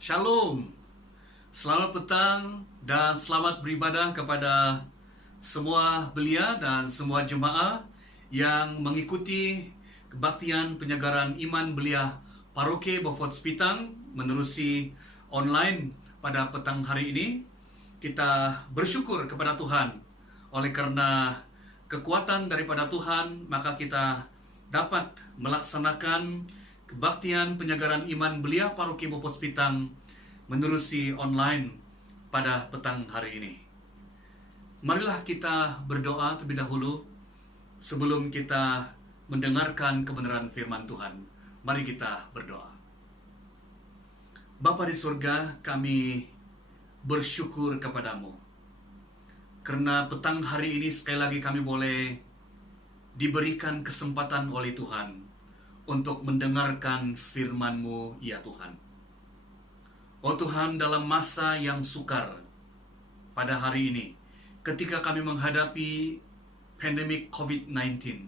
Shalom, selamat petang dan selamat beribadah kepada semua belia dan semua jemaah yang mengikuti kebaktian penyegaran iman belia Paroke Beaufort Sepitang menerusi online pada petang hari ini. Kita bersyukur kepada Tuhan. Oleh karena kekuatan daripada Tuhan, maka kita dapat melaksanakan kebaktian penyegaran iman belia Paroki Beaufort Sepitang menerusi online pada petang hari ini. Marilah kita berdoa terlebih dahulu sebelum kita mendengarkan kebenaran firman Tuhan. Mari kita berdoa. Bapa di surga, kami bersyukur kepadamu karena petang hari ini sekali lagi kami boleh diberikan kesempatan oleh Tuhan untuk mendengarkan firman-Mu, ya Tuhan. Oh Tuhan, dalam masa yang sukar pada hari ini, ketika kami menghadapi pandemik COVID-19,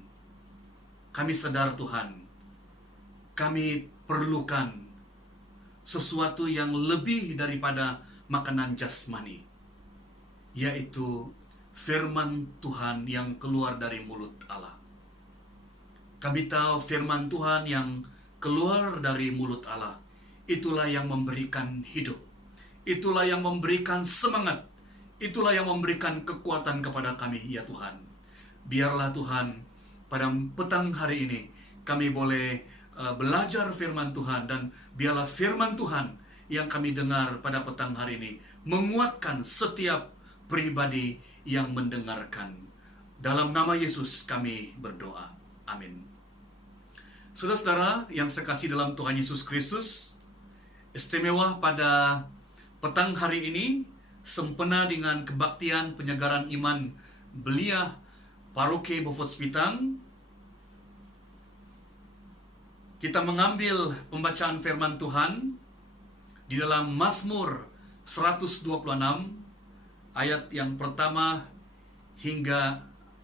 kami sadar Tuhan, kami perlukan sesuatu yang lebih daripada makanan jasmani, yaitu firman Tuhan yang keluar dari mulut Allah. Kami tahu firman Tuhan yang keluar dari mulut Allah, itulah yang memberikan hidup, itulah yang memberikan semangat, itulah yang memberikan kekuatan kepada kami, ya Tuhan. Biarlah Tuhan, pada petang hari ini, kami boleh belajar firman Tuhan, dan biarlah firman Tuhan yang kami dengar pada petang hari ini menguatkan setiap pribadi yang mendengarkan. Dalam nama Yesus kami berdoa. Amin. Saudara-saudara yang sekasih dalam Tuhan Yesus Kristus, istimewa pada petang hari ini sempena dengan kebaktian penyegaran iman belia Paroke Beaufort Sepitang. Kita mengambil pembacaan firman Tuhan di dalam Mazmur 126 ayat yang pertama hingga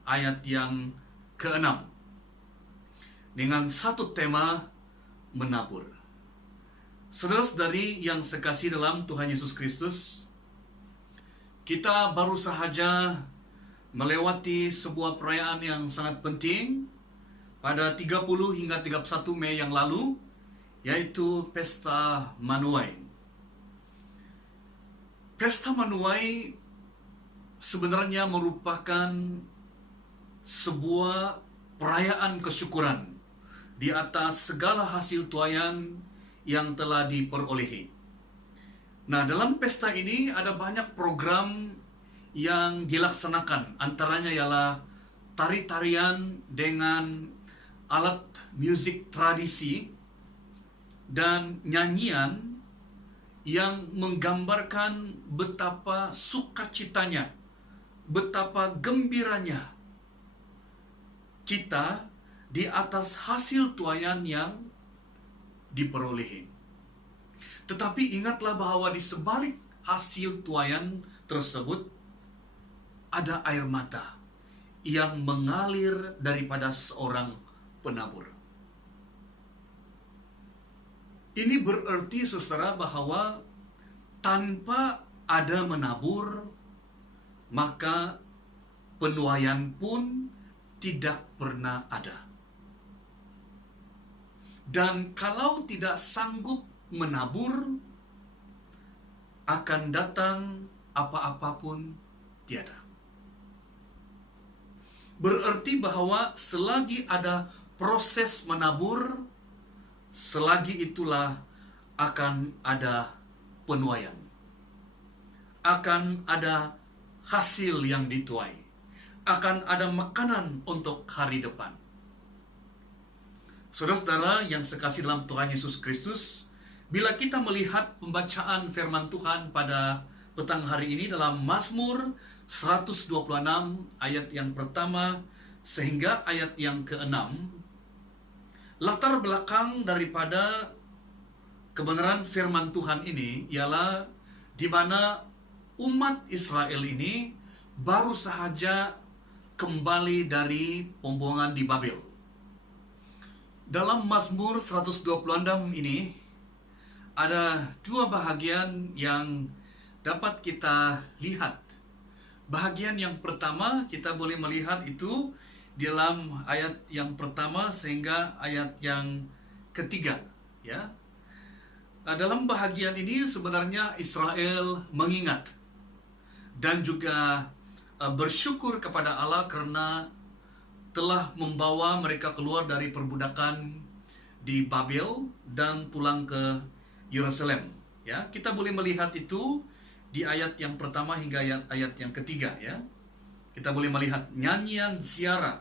ayat yang ke-6 dengan satu tema, menabur. Saudara-saudari yang sekasih dalam Tuhan Yesus Kristus, kita baru sahaja melewati sebuah perayaan yang sangat penting pada 30 hingga 31 Mei yang lalu, yaitu Pesta Manuai. Pesta Manuai sebenarnya merupakan sebuah perayaan kesyukuran di atas segala hasil tuaian yang telah diperolehi. Nah, dalam pesta ini ada banyak program yang dilaksanakan. Antaranya ialah tari-tarian dengan alat musik tradisi dan nyanyian yang menggambarkan betapa sukacitanya, betapa gembiranya kita di atas hasil tuaian yang diperolehi. Tetapi ingatlah bahwa di sebalik hasil tuaian tersebut ada air mata yang mengalir daripada seorang penabur. Ini berarti, saudara, bahwa tanpa ada menabur, maka penuaian pun tidak pernah ada. Dan kalau tidak sanggup menabur, akan datang apa-apapun tiada. Berarti bahwa selagi ada proses menabur, selagi itulah akan ada penuaian. Akan ada hasil yang dituai. Akan ada makanan untuk hari depan. Saudara-saudara yang sekasih dalam Tuhan Yesus Kristus, bila kita melihat pembacaan firman Tuhan pada petang hari ini dalam Mazmur 126 ayat yang pertama sehingga ayat yang ke-6, latar belakang daripada kebenaran firman Tuhan ini ialah di mana umat Israel ini baru sahaja kembali dari pembuangan di Babel. Dalam Mazmur 126 ini ada dua bahagian yang dapat kita lihat. Bahagian yang pertama kita boleh melihat itu dalam ayat yang pertama sehingga ayat yang ketiga, ya. Dalam bahagian ini sebenarnya Israel mengingat dan juga bersyukur kepada Allah karena telah membawa mereka keluar dari perbudakan di Babel dan pulang ke Yerusalem. Ya, kita boleh melihat itu di ayat yang pertama hingga ayat yang ketiga, ya. Kita boleh melihat nyanyian ziarah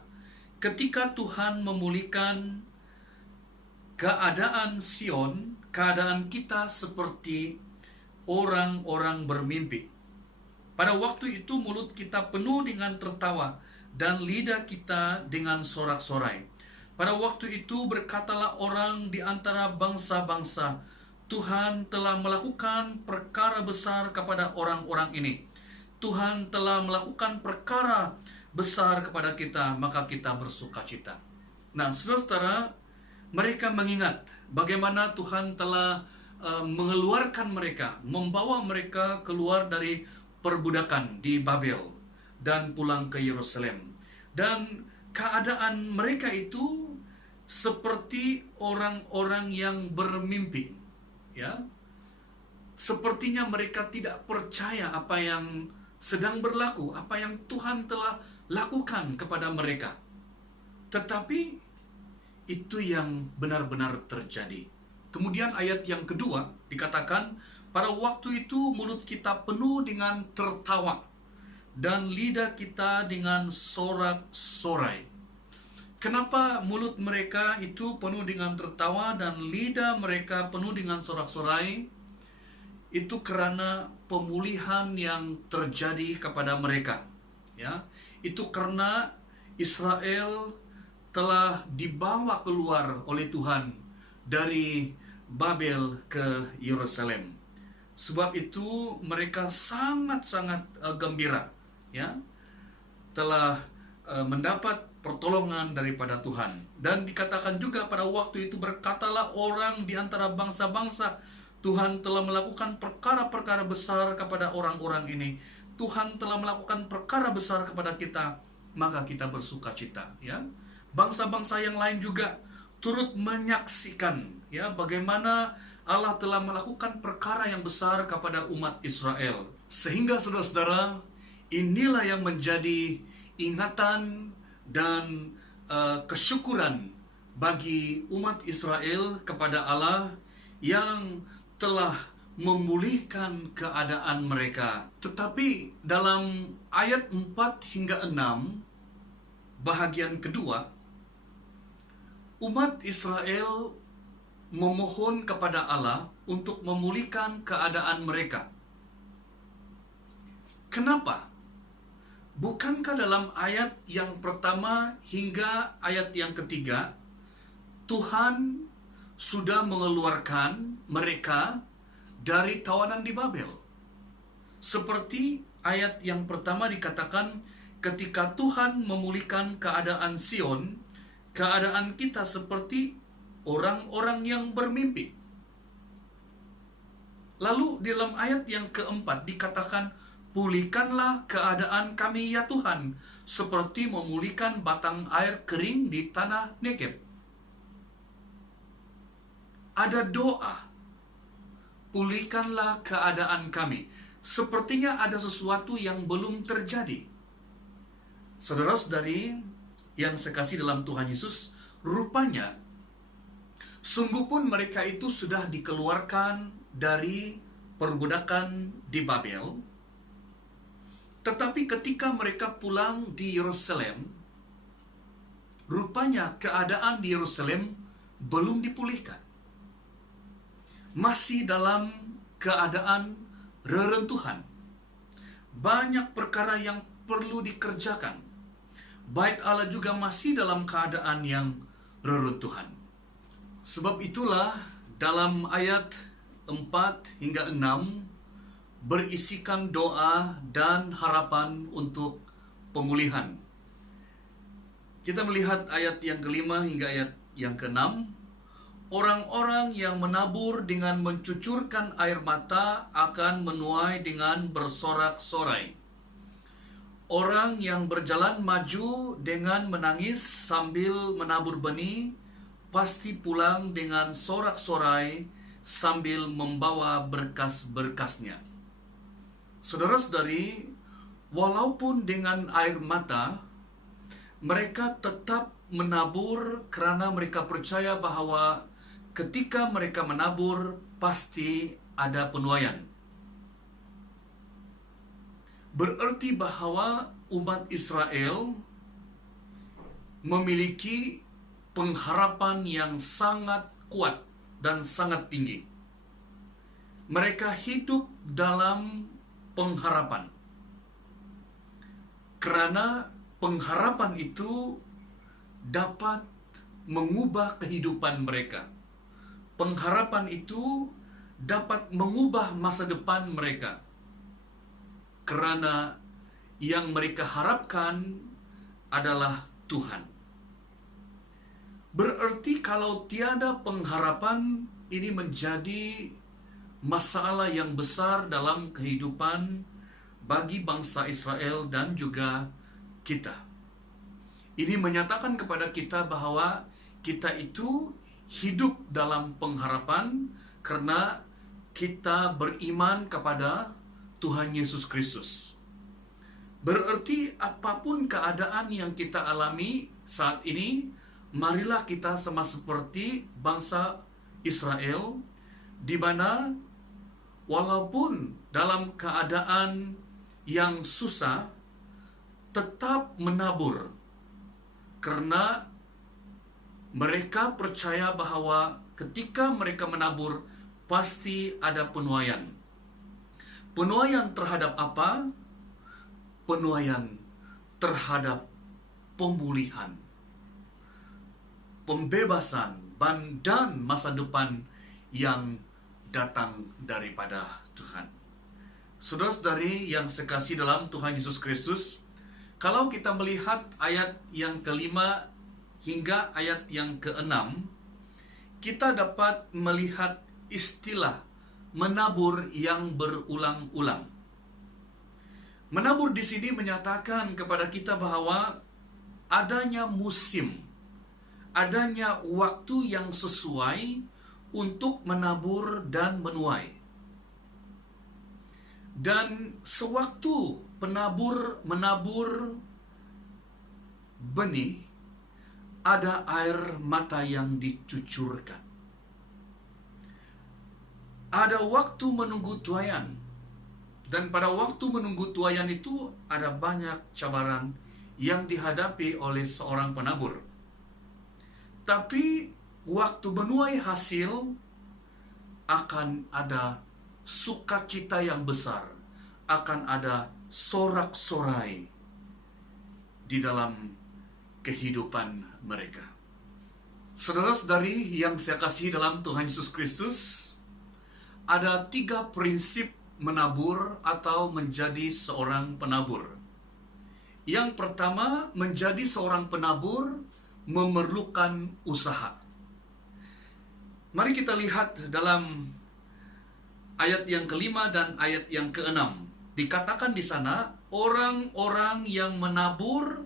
ketika Tuhan memulihkan keadaan Sion, keadaan kita seperti orang-orang bermimpi. Pada waktu itu mulut kita penuh dengan tertawa dan lidah kita dengan sorak-sorai. Pada waktu itu berkatalah orang di antara bangsa-bangsa, Tuhan telah melakukan perkara besar kepada orang-orang ini. Tuhan telah melakukan perkara besar kepada kita, maka kita bersukacita. Nah, saudara-saudara, mereka mengingat bagaimana Tuhan telah mengeluarkan mereka, membawa mereka keluar dari perbudakan di Babel dan pulang ke Yerusalem. Dan keadaan mereka itu seperti orang-orang yang bermimpi, ya. Sepertinya mereka tidak percaya apa yang sedang berlaku, apa yang Tuhan telah lakukan kepada mereka. Tetapi itu yang benar-benar terjadi. Kemudian ayat yang kedua dikatakan, pada waktu itu mulut kita penuh dengan tertawa dan lidah kita dengan sorak-sorai. Kenapa mulut mereka itu penuh dengan tertawa dan lidah mereka penuh dengan sorak-sorai? Itu karena pemulihan yang terjadi kepada mereka, ya. Itu karena Israel telah dibawa keluar oleh Tuhan dari Babel ke Yerusalem. Sebab itu mereka sangat-sangat gembira, ya. Telah mendapat pertolongan daripada Tuhan. Dan dikatakan juga pada waktu itu berkatalah orang di antara bangsa-bangsa, Tuhan telah melakukan perkara-perkara besar kepada orang-orang ini. Tuhan telah melakukan perkara besar kepada kita, maka kita bersukacita, ya. Bangsa-bangsa yang lain juga turut menyaksikan, ya, bagaimana Allah telah melakukan perkara yang besar kepada umat Israel. Sehingga saudara-saudara, inilah yang menjadi ingatan dan kesyukuran bagi umat Israel kepada Allah yang telah memulihkan keadaan mereka. Tetapi dalam ayat 4 hingga 6, bahagian kedua, umat Israel memohon kepada Allah untuk memulihkan keadaan mereka. Kenapa? Bukankah dalam ayat yang pertama hingga ayat yang ketiga, Tuhan sudah mengeluarkan mereka dari tawanan di Babel? Seperti ayat yang pertama dikatakan, ketika Tuhan memulihkan keadaan Sion, keadaan kita seperti orang-orang yang bermimpi. Lalu dalam ayat yang keempat dikatakan, pulihkanlah keadaan kami ya Tuhan, seperti memulihkan batang air kering di tanah Negeb. Ada doa, pulihkanlah keadaan kami. Sepertinya ada sesuatu yang belum terjadi. Saudara-saudari yang sekasih dalam Tuhan Yesus, rupanya sungguh pun mereka itu sudah dikeluarkan dari perbudakan di Babel. Tetapi ketika mereka pulang di Yerusalem, rupanya keadaan di Yerusalem belum dipulihkan. Masih dalam keadaan reruntuhan. Banyak perkara yang perlu dikerjakan. Baik Allah juga masih dalam keadaan yang reruntuhan. Sebab itulah dalam ayat 4 hingga 6 berisikan doa dan harapan untuk pemulihan. Kita melihat ayat yang kelima hingga ayat yang keenam. Orang-orang yang menabur dengan mencucurkan air mata akan menuai dengan bersorak-sorai. Orang yang berjalan maju dengan menangis sambil menabur benih, pasti pulang dengan sorak-sorai sambil membawa berkas-berkasnya. Saudara-saudari, walaupun dengan air mata, mereka tetap menabur karena mereka percaya bahwa ketika mereka menabur, pasti ada penuaian. Berarti bahwa umat Israel memiliki pengharapan yang sangat kuat dan sangat tinggi. Mereka hidup dalam pengharapan. Karena pengharapan itu dapat mengubah kehidupan mereka. Pengharapan itu dapat mengubah masa depan mereka. Karena yang mereka harapkan adalah Tuhan. Berarti kalau tiada pengharapan, ini menjadi masalah yang besar dalam kehidupan bagi bangsa Israel dan juga kita. Ini menyatakan kepada kita bahwa kita itu hidup dalam pengharapan karena kita beriman kepada Tuhan Yesus Kristus. Berarti apapun keadaan yang kita alami saat ini, marilah kita sama seperti bangsa Israel, di mana walaupun dalam keadaan yang susah, tetap menabur. Karena mereka percaya bahwa ketika mereka menabur, pasti ada penuaian. Penuaian terhadap apa? Penuaian terhadap pemulihan, pembebasan, dan masa depan yang datang daripada Tuhan. Saudara-saudari yang sekasih dalam Tuhan Yesus Kristus, kalau kita melihat ayat yang kelima hingga ayat yang keenam, kita dapat melihat istilah menabur yang berulang-ulang. Menabur di sini menyatakan kepada kita bahwa adanya musim, adanya waktu yang sesuai untuk menabur dan menuai. Dan sewaktu penabur menabur benih, ada air mata yang dicucurkan. Ada waktu menunggu tuaian. Dan pada waktu menunggu tuaian itu ada banyak cabaran yang dihadapi oleh seorang penabur. Tapi waktu menuai hasil akan ada sukacita yang besar, akan ada sorak-sorai di dalam kehidupan mereka. Saudara-saudari yang saya kasihi dalam Tuhan Yesus Kristus, ada 3 prinsip menabur atau menjadi seorang penabur. Yang pertama, menjadi seorang penabur memerlukan usaha. Mari kita lihat dalam ayat yang kelima dan ayat yang keenam. Dikatakan di sana, orang-orang yang menabur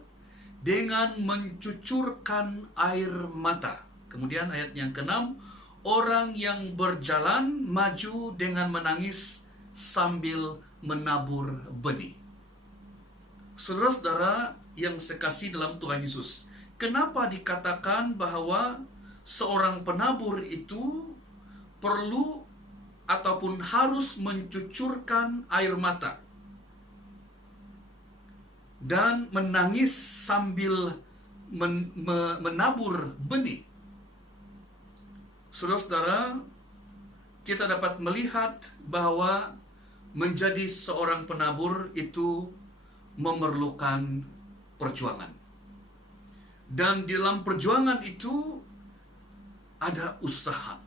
dengan mencucurkan air mata. Kemudian ayat yang keenam, orang yang berjalan maju dengan menangis sambil menabur benih. Saudara-saudara yang sekasih dalam Tuhan Yesus, kenapa dikatakan bahwa seorang penabur itu perlu ataupun harus mencucurkan air mata dan menangis sambil menabur benih? Saudara-saudara, kita dapat melihat bahwa menjadi seorang penabur itu memerlukan perjuangan. Dan di dalam perjuangan itu ada usaha.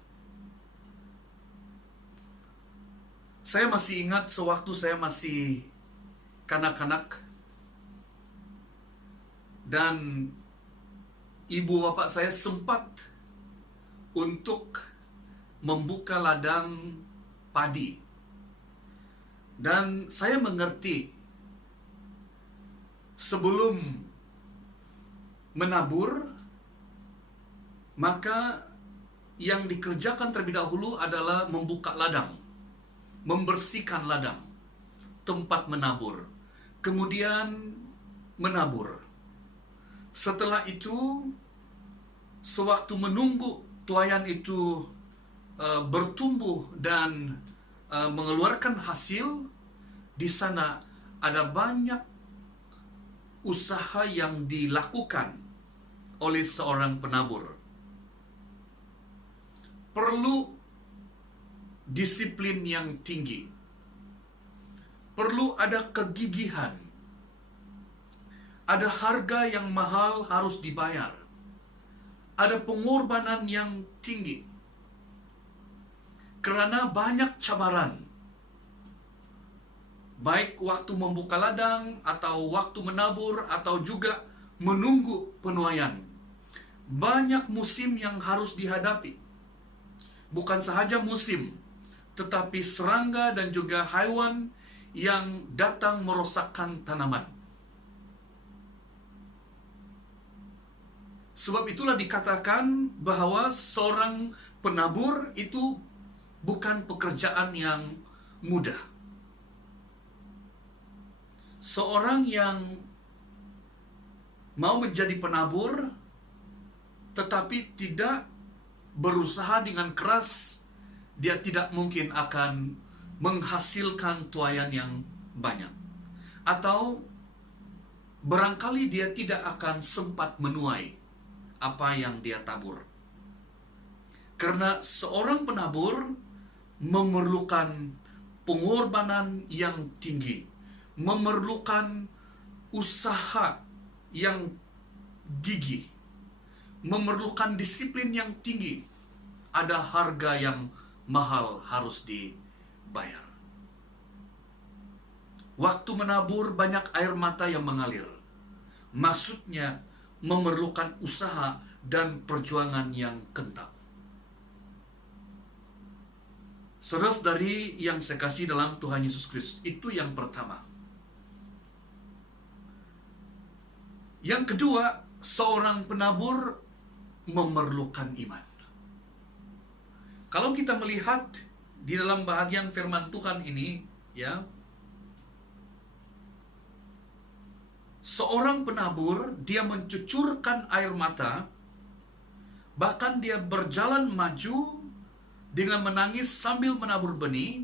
Saya masih ingat sewaktu saya masih kanak-kanak dan ibu bapak saya sempat untuk membuka ladang padi. Dan saya mengerti, sebelum menabur, maka yang dikerjakan terlebih dahulu adalah membuka ladang, membersihkan ladang, tempat menabur, kemudian menabur. Setelah itu, sewaktu menunggu tuaian itu bertumbuh dan mengeluarkan hasil, di sana ada banyak usaha yang dilakukan oleh seorang penabur. Perlu disiplin yang tinggi, perlu ada kegigihan, ada harga yang mahal harus dibayar, ada pengorbanan yang tinggi, karena banyak cabaran, baik waktu membuka ladang, atau waktu menabur, atau juga menunggu penuaian. Banyak musim yang harus dihadapi. Bukan sahaja musim, tetapi serangga dan juga haiwan yang datang merosakkan tanaman. Sebab itulah dikatakan bahwa seorang penabur itu bukan pekerjaan yang mudah. Seorang yang mau menjadi penabur tetapi tidak berusaha dengan keras, dia tidak mungkin akan menghasilkan tuaian yang banyak. Atau barangkali dia tidak akan sempat menuai apa yang dia tabur. Karena seorang penabur memerlukan pengorbanan yang tinggi, memerlukan usaha yang gigih, memerlukan disiplin yang tinggi, ada harga yang mahal harus dibayar. Waktu menabur banyak air mata yang mengalir. Maksudnya memerlukan usaha dan perjuangan yang kental. Saudara-saudari yang saya kasih dalam Tuhan Yesus Kristus, itu yang pertama. Yang kedua, seorang penabur memerlukan iman. Kalau kita melihat di dalam bahagian firman Tuhan ini, ya, seorang penabur, dia mencucurkan air mata, bahkan dia berjalan maju dengan menangis sambil menabur benih.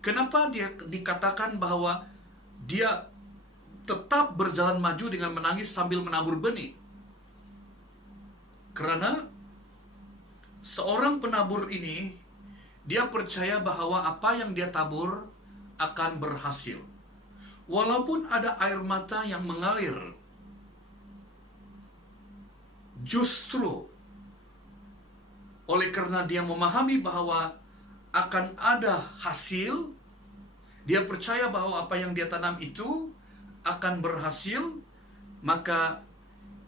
Kenapa dia dikatakan bahwa dia tetap berjalan maju dengan menangis sambil menabur benih? Karena seorang penabur ini, dia percaya bahwa apa yang dia tabur akan berhasil. Walaupun ada air mata yang mengalir, justru oleh karena dia memahami bahwa akan ada hasil, dia percaya bahwa apa yang dia tanam itu akan berhasil, maka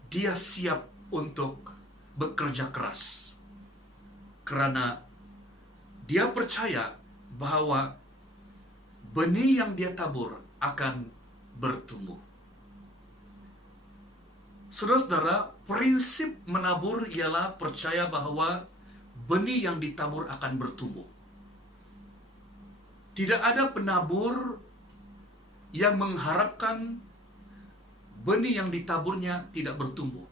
dia siap untuk bekerja keras. Karena dia percaya bahwa benih yang dia tabur akan bertumbuh. Saudara-saudara, prinsip menabur ialah percaya bahwa benih yang ditabur akan bertumbuh. Tidak ada penabur yang mengharapkan benih yang ditaburnya tidak bertumbuh.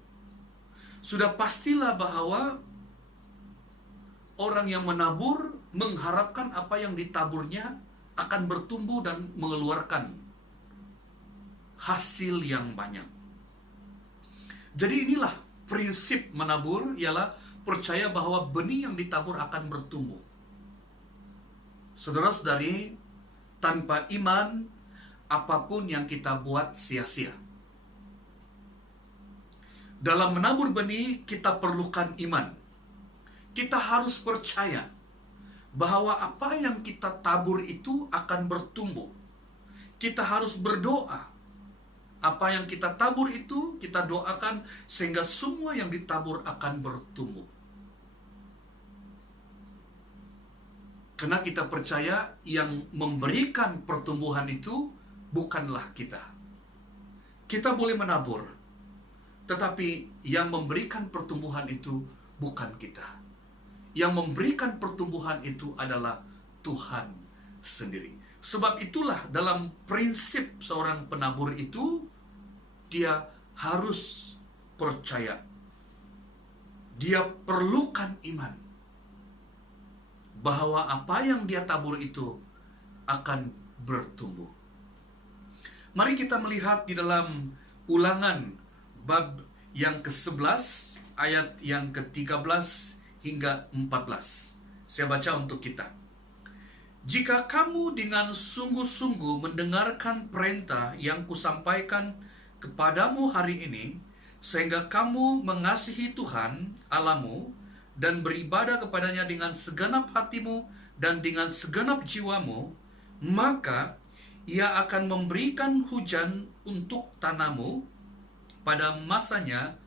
Sudah pastilah bahwa orang yang menabur mengharapkan apa yang ditaburnya akan bertumbuh dan mengeluarkan hasil yang banyak. Jadi inilah prinsip menabur, ialah percaya bahwa benih yang ditabur akan bertumbuh. Saudara-saudari, tanpa iman, apapun yang kita buat sia-sia. Dalam menabur benih, kita perlukan iman. Kita harus percaya bahwa apa yang kita tabur itu akan bertumbuh. Kita harus berdoa. Apa yang kita tabur itu, kita doakan sehingga semua yang ditabur akan bertumbuh. Karena kita percaya yang memberikan pertumbuhan itu bukanlah kita. Kita boleh menabur, tetapi yang memberikan pertumbuhan itu bukan kita. Yang memberikan pertumbuhan itu adalah Tuhan sendiri. Sebab itulah dalam prinsip seorang penabur itu, dia harus percaya. Dia perlukan iman bahwa apa yang dia tabur itu akan bertumbuh. Mari kita melihat di dalam Ulangan bab yang ke-11 ayat yang ke-13 hingga 14. Saya baca untuk kita. Jika kamu dengan sungguh-sungguh mendengarkan perintah yang kusampaikan kepadamu hari ini, sehingga kamu mengasihi Tuhan Allahmu dan beribadah kepadanya dengan segenap hatimu dan dengan segenap jiwamu, maka Ia akan memberikan hujan untuk tanahmu pada masanya,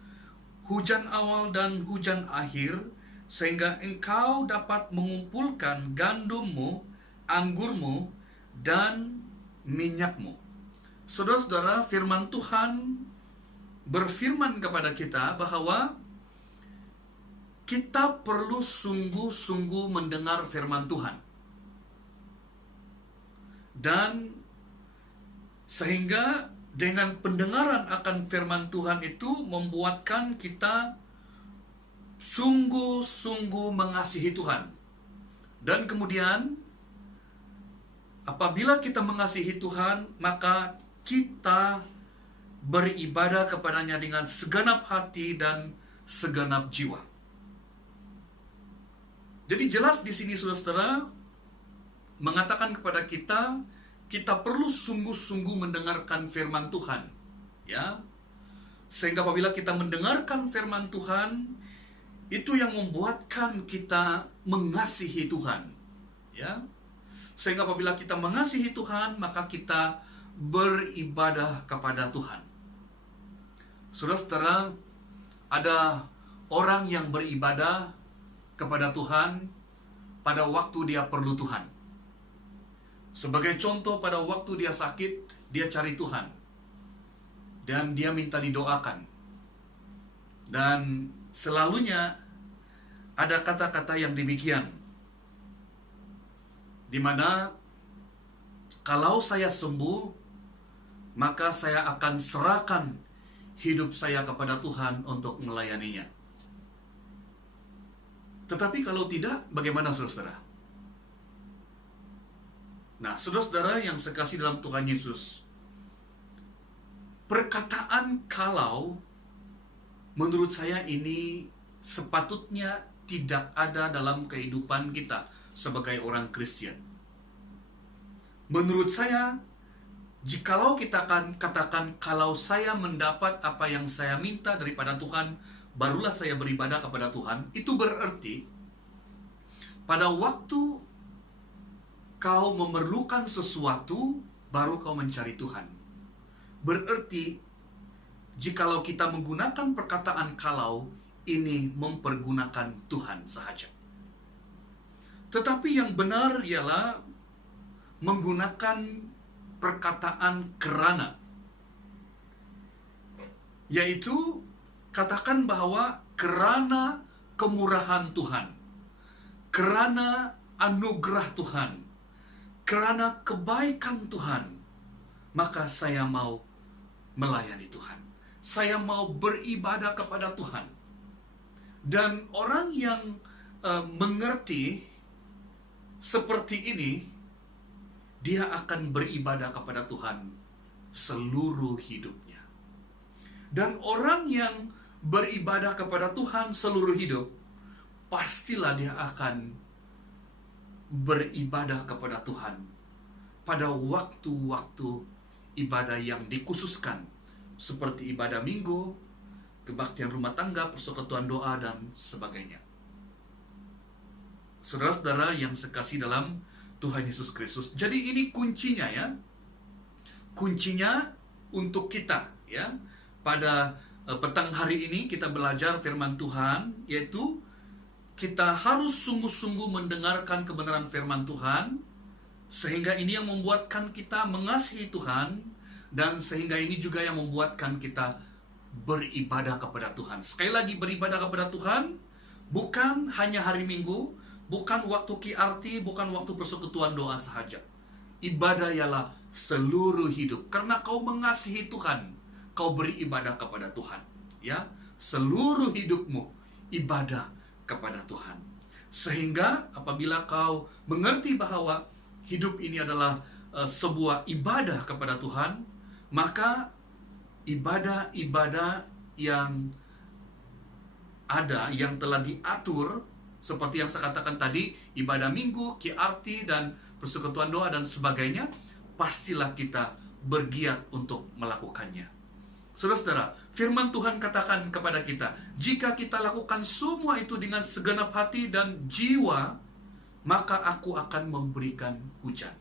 hujan awal dan hujan akhir, sehingga engkau dapat mengumpulkan gandummu, anggurmu, dan minyakmu. Saudara-saudara, firman Tuhan berfirman kepada kita bahwa kita perlu sungguh-sungguh mendengar firman Tuhan. Dan sehingga dengan pendengaran akan firman Tuhan itu membuatkan kita sungguh-sungguh mengasihi Tuhan. Dan kemudian apabila kita mengasihi Tuhan, maka kita beribadah kepadanya dengan segenap hati dan segenap jiwa. Jadi jelas di sini saudara mengatakan kepada kita, kita perlu sungguh-sungguh mendengarkan firman Tuhan, ya. Sehingga apabila kita mendengarkan firman Tuhan, itu yang membuatkan kita mengasihi Tuhan, ya. Sehingga apabila kita mengasihi Tuhan, maka kita beribadah kepada Tuhan. Saudara-saudara, ada orang yang beribadah kepada Tuhan pada waktu dia perlu Tuhan. Sebagai contoh, pada waktu dia sakit, dia cari Tuhan. Dan dia minta didoakan. Dan selalunya ada kata-kata yang demikian. Di mana, kalau saya sembuh, maka saya akan serahkan hidup saya kepada Tuhan untuk melayaninya. Tetapi kalau tidak, bagaimana saudara-saudara? Nah, saudara-saudara yang sekasih dalam Tuhan Yesus, perkataan kalau menurut saya ini sepatutnya tidak ada dalam kehidupan kita sebagai orang Kristen. Menurut saya, jikalau kita akan katakan kalau saya mendapat apa yang saya minta daripada Tuhan, barulah saya beribadah kepada Tuhan, itu berarti pada waktu kau memerlukan sesuatu, baru kau mencari Tuhan. Berarti, jikalau kita menggunakan perkataan kalau, ini mempergunakan Tuhan sahaja. Tetapi yang benar ialah menggunakan perkataan kerana. Yaitu, katakan bahwa kerana kemurahan Tuhan, kerana anugerah Tuhan, kerana kebaikan Tuhan, maka saya mau melayani Tuhan. Saya mau beribadah kepada Tuhan. Dan orang yang mengerti seperti ini, dia akan beribadah kepada Tuhan seluruh hidupnya. Dan orang yang beribadah kepada Tuhan seluruh hidup, pastilah dia akan beribadah kepada Tuhan pada waktu-waktu ibadah yang dikhususkan, seperti ibadah minggu, kebaktian rumah tangga, persekutuan doa, dan sebagainya. Saudara-saudara yang sekasih dalam Tuhan Yesus Kristus, jadi ini kuncinya, ya. Kuncinya untuk kita, ya. Pada petang hari ini kita belajar firman Tuhan, yaitu kita harus sungguh-sungguh mendengarkan kebenaran firman Tuhan, sehingga ini yang membuatkan kita mengasihi Tuhan, dan sehingga ini juga yang membuatkan kita beribadah kepada Tuhan. Sekali lagi, beribadah kepada Tuhan bukan hanya hari Minggu, bukan waktu QRT, bukan waktu persekutuan doa sahaja. Ibadah ialah seluruh hidup. Karena kau mengasihi Tuhan, kau beribadah kepada Tuhan. Ya, seluruh hidupmu ibadah kepada Tuhan. Sehingga apabila kau mengerti bahwa hidup ini adalah sebuah ibadah kepada Tuhan, maka ibadah-ibadah yang ada, yang telah diatur, seperti yang saya katakan tadi, ibadah minggu, QRT, dan persekutuan doa, dan sebagainya, pastilah kita bergiat untuk melakukannya. Saudara-saudara, firman Tuhan katakan kepada kita, jika kita lakukan semua itu dengan segenap hati dan jiwa, maka aku akan memberikan hujan.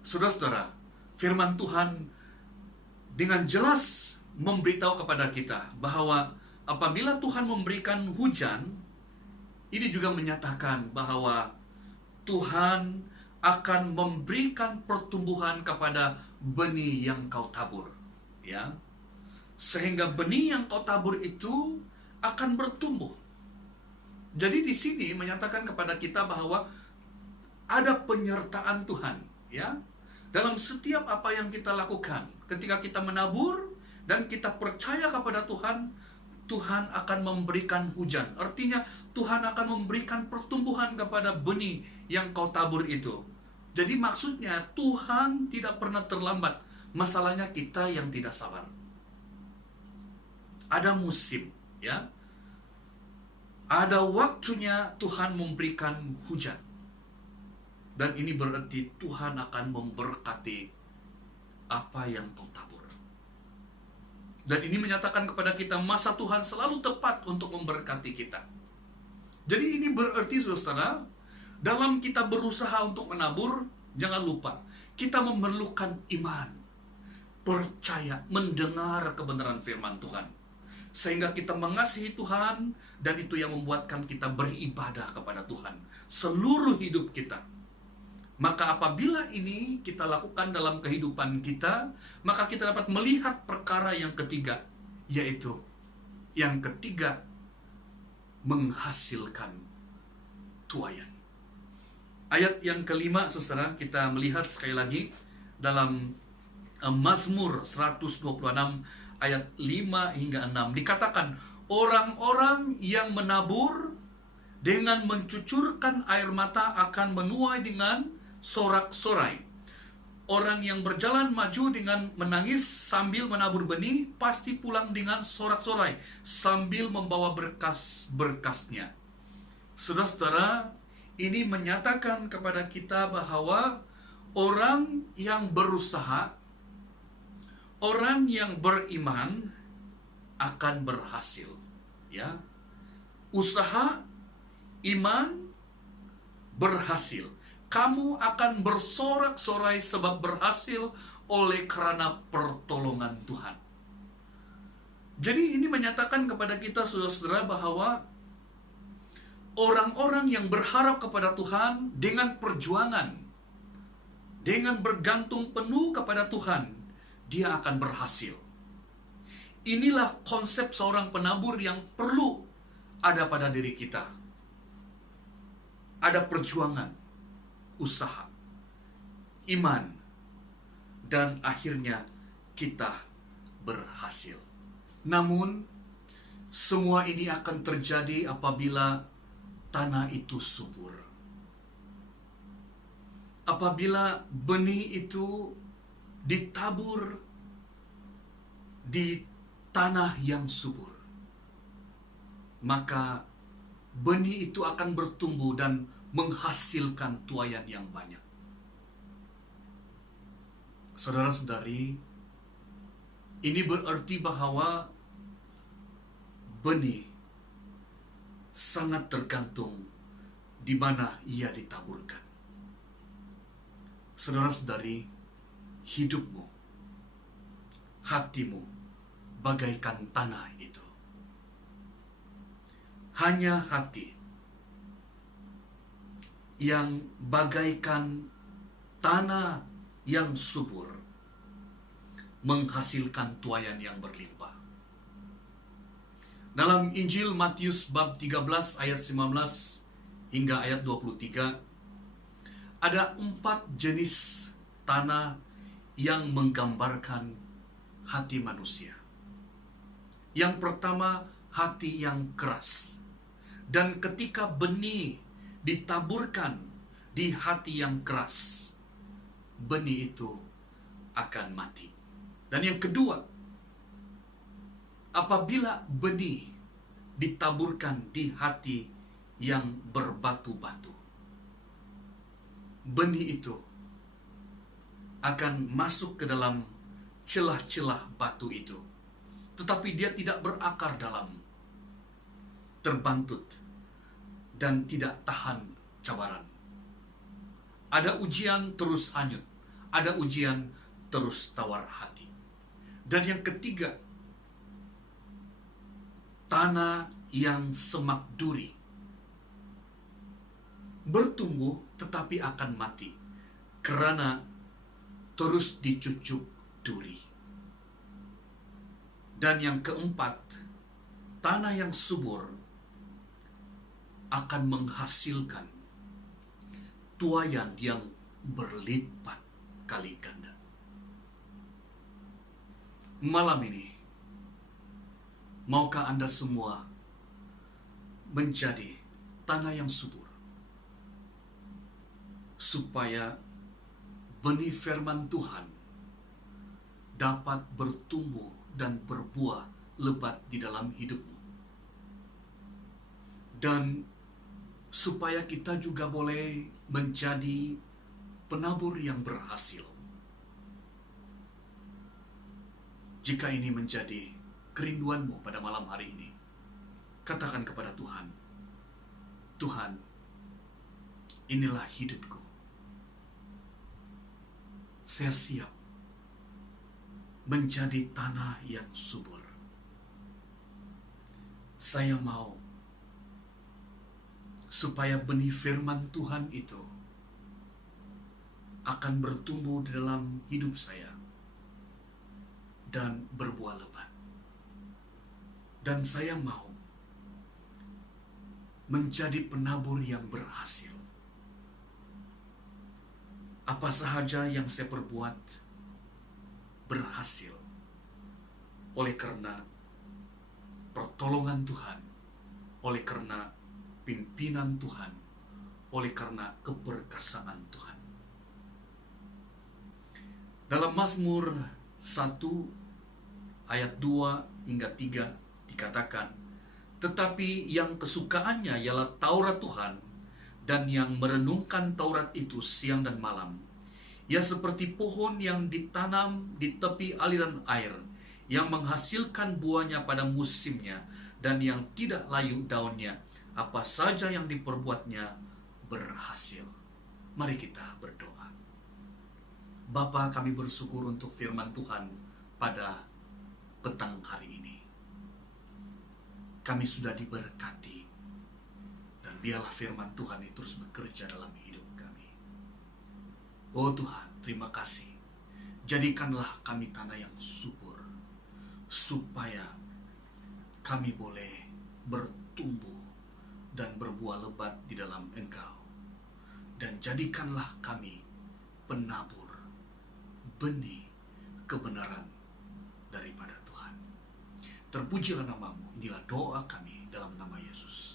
Saudara-saudara, firman Tuhan dengan jelas memberitahu kepada kita bahwa apabila Tuhan memberikan hujan, ini juga menyatakan bahwa Tuhan akan memberikan pertumbuhan kepada benih yang kau tabur. Ya, sehingga benih yang kau tabur itu akan bertumbuh. Jadi di sini menyatakan kepada kita bahwa ada penyertaan Tuhan, ya, dalam setiap apa yang kita lakukan. Ketika kita menabur dan kita percaya kepada Tuhan, Tuhan akan memberikan hujan. Artinya Tuhan akan memberikan pertumbuhan kepada benih yang kau tabur itu. Jadi maksudnya Tuhan tidak pernah terlambat. Masalahnya kita yang tidak sabar. Ada musim, ya. Ada waktunya Tuhan memberikan hujan. Dan ini berarti Tuhan akan memberkati apa yang kau tabur. Dan ini menyatakan kepada kita masa Tuhan selalu tepat untuk memberkati kita. Jadi ini berarti, saudara, dalam kita berusaha untuk menabur, jangan lupa, kita memerlukan iman. Percaya, mendengar kebenaran firman Tuhan, sehingga kita mengasihi Tuhan, dan itu yang membuatkan kita beribadah kepada Tuhan seluruh hidup kita. Maka apabila ini kita lakukan dalam kehidupan kita, maka kita dapat melihat perkara yang ketiga, yaitu yang ketiga, menghasilkan tuaian. Ayat yang kelima, saudara, kita melihat sekali lagi dalam Mazmur 126 ayat 5 hingga 6. Dikatakan, orang-orang yang menabur dengan mencucurkan air mata akan menuai dengan sorak-sorai. Orang yang berjalan maju dengan menangis sambil menabur benih, pasti pulang dengan sorak-sorai sambil membawa berkas-berkasnya. Saudara-saudara, ini menyatakan kepada kita bahwa orang yang berusaha, orang yang beriman akan berhasil, ya. Usaha, iman, berhasil. Kamu akan bersorak-sorai sebab berhasil oleh karena pertolongan Tuhan. Jadi ini menyatakan kepada kita, saudara-saudara, bahwa orang-orang yang berharap kepada Tuhan dengan perjuangan, dengan bergantung penuh kepada Tuhan, dia akan berhasil. Inilah konsep seorang penabur yang perlu ada pada diri kita. Ada perjuangan, usaha, iman, dan akhirnya kita berhasil. Namun, semua ini akan terjadi apabila tanah itu subur. Apabila benih itu ditabur di tanah yang subur, maka benih itu akan bertumbuh dan menghasilkan tuaian yang banyak. Saudara-saudari, ini berarti bahwa benih sangat tergantung di mana ia ditaburkan. Saudara-saudari, hidupmu, hatimu bagaikan tanah itu. hanya hati yang bagaikan tanah yang subur menghasilkan tuayan yang berlimpah. Dalam Injil Matius bab 13 ayat 19 hingga ayat 23, ada 4 jenis tanah yang menggambarkan hati manusia. Yang pertama, hati yang keras. Dan ketika benih ditaburkan di hati yang keras, benih itu akan mati. Dan yang kedua, apabila benih ditaburkan di hati yang berbatu-batu, benih itu akan masuk ke dalam celah-celah batu itu, tetapi dia tidak berakar dalam, terbantut, dan tidak tahan cabaran. Ada ujian terus hanyut, ada ujian terus tawar hati. Dan yang ketiga, tanah yang semak duri, bertumbuh tetapi akan mati karena terus dicucuk duri. Dan yang keempat, tanah yang subur akan menghasilkan tuayan yang berlipat kali ganda. Malam ini, maukah Anda semua menjadi tanah yang subur, supaya benih firman Tuhan dapat bertumbuh dan berbuah lebat di dalam hidupmu, dan supaya kita juga boleh menjadi penabur yang berhasil. Jika ini menjadi kerinduanmu pada malam hari ini, katakan kepada Tuhan, Tuhan, inilah hidupku. Saya siap menjadi tanah yang subur. Saya mau supaya benih firman Tuhan itu akan bertumbuh di dalam hidup saya dan berbuah lebat. Dan saya mau menjadi penabur yang berhasil. Apa sahaja yang saya perbuat berhasil oleh karena pertolongan Tuhan, oleh karena pimpinan Tuhan, oleh karena keperkasaan Tuhan. Dalam Mazmur 1 ayat 2 hingga 3 dikatakan, tetapi yang kesukaannya ialah Taurat Tuhan, dan yang merenungkan Taurat itu siang dan malam. Ia seperti pohon yang ditanam di tepi aliran air, yang menghasilkan buahnya pada musimnya, dan yang tidak layu daunnya. Apa saja yang diperbuatnya berhasil. Mari kita berdoa. Bapa, kami bersyukur untuk firman Tuhan pada petang hari ini. Kami sudah diberkati, dan biarlah firman Tuhan itu terus bekerja dalam hidup kami. Oh Tuhan, terima kasih. Jadikanlah kami tanah yang subur, supaya kami boleh bertumbuh dan berbuah lebat di dalam Engkau. Dan jadikanlah kami penabur benih kebenaran daripada Tuhan. Terpujilah namamu. Inilah doa kami dalam nama Yesus.